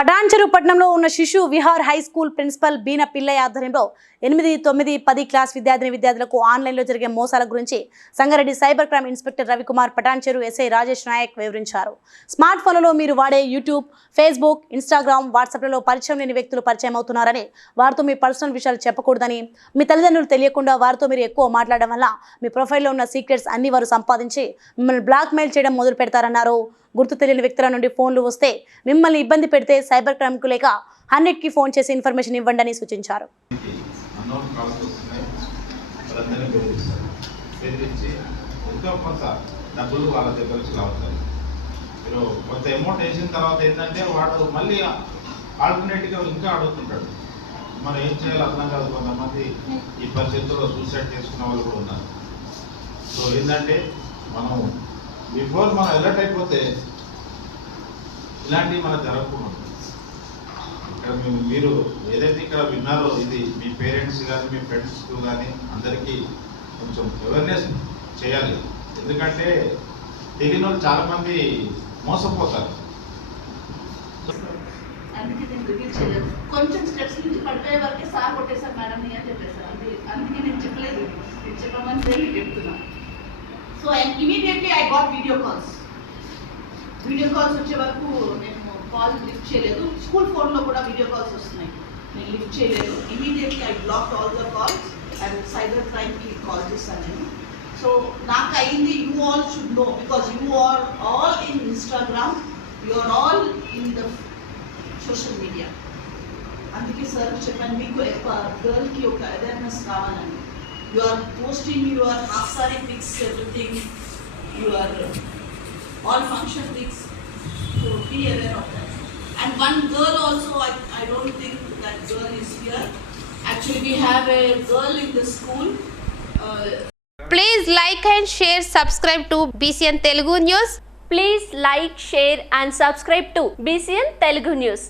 పటాన్చెరు పట్టణంలో ఉన్న Shishu Vihar high school principal Beena Pillaiah ఆధ్వర్యంలో ఎనిమిది తొమ్మిది పది క్లాస్ విద్యార్థిని విద్యార్థులకు ఆన్లైన్లో జరిగే మోసాల గురించి Sangareddy cyber crime inspector Ravikumar Patancheru SI Rajesh Naik వివరించారు. స్మార్ట్ ఫోన్లలో మీరు వాడే యూట్యూబ్ ఫేస్బుక్ ఇన్స్టాగ్రామ్ వాట్సాప్లలో పరిచయం లేని వ్యక్తులు పరిచయం అవుతున్నారని వారితో మీ పర్సనల్ విషయాలు చెప్పకూడదని మీ తల్లిదండ్రులు తెలియకుండా వారితో మీరు ఎక్కువ మాట్లాడడం వల్ల మీ ప్రొఫైల్లో ఉన్న సీక్రెట్స్ అన్ని వారు సంపాదించి మిమ్మల్ని బ్లాక్మెయిల్ చేయడం మొదలు పెడతారన్నారు గుర్తు తెలియని వ్యక్తుల నుండి ఫోన్లు వస్తే మిమ్మల్ని ఇబ్బంది పెడితే సైబర్ క్రైమ్కు లేక హండ్రెడ్కి ఫోన్ చేసి ఇన్ఫర్మేషన్ ఇవ్వండి అని సూచించారు. అన్నోన్ కాల్స్ వస్తున్నాయి వాళ్ళందరినీ బెదిరిస్తారు బెదిరించి ఎంతో కొంత డబ్బులు వాళ్ళ దగ్గర నుంచి లావుతారు మీరు కొంత అమౌంట్ వేసిన తర్వాత ఏంటంటే వాడు మళ్ళీ ఆల్టర్నేటివ్గా ఇంకా అడుగుతుంటాడు మనం ఏం చేయాలో అర్థం కాదు కొంతమంది ఈ పరిస్థితుల్లో సూసైడ్ చేసుకున్న వాళ్ళు కూడా ఉన్నారు సో ఏంటంటే మనం బిఫోర్ మనం అలర్ట్ అయిపోతే ఇలాంటివి మన జరగకుండా ఉంటుంది. ఇక్కడ మేము మీరు ఏదైతే ఇక్కడ విన్నారో ఇది మీ పేరెంట్స్ కానీ మీ ఫ్రెండ్స్ కానీ అందరికీ కొంచెం అవేర్నెస్ చేయాలి. ఎందుకంటే తెలియని వాళ్ళు చాలామంది మోసపోతారు. అందుకే నేను చేయలేదు. కొంచెం స్టెప్స్ నుంచి పడిపోయే వరకే సార్ కొట్టేశారు మేడం అని చెప్పేశారు. అందుకే నేను చెప్పలేదు. నేను చెప్పమని చెప్తున్నాను so immediately I got video calls video calls వచ్చే వరకు నేను కాల్ లిఫ్ట్ చేయలేదు. స్కూల్ ఫోన్లో కూడా వీడియో కాల్స్ వస్తున్నాయి. నేను లిఫ్ట్ చేయలేదు. Immediately I block all the calls and cyber క్రైమ్కి call చేశాను నేను. సో నాకు అయింది you all should know because you are all in Instagram you are all in the social media అందుకే సార్ చెప్పాను మీకు ఎక్కువ గర్ల్కి ఒక అవేర్నెస్ కావాలని you are posting your half sari pics everything all function things. So be aware of that. And one girl also, I, I don't think that girl is here. Actually, we have a girl in the school. Uh, Please like and share, subscribe to BCN Telugu News. Please like, share and subscribe to BCN Telugu News.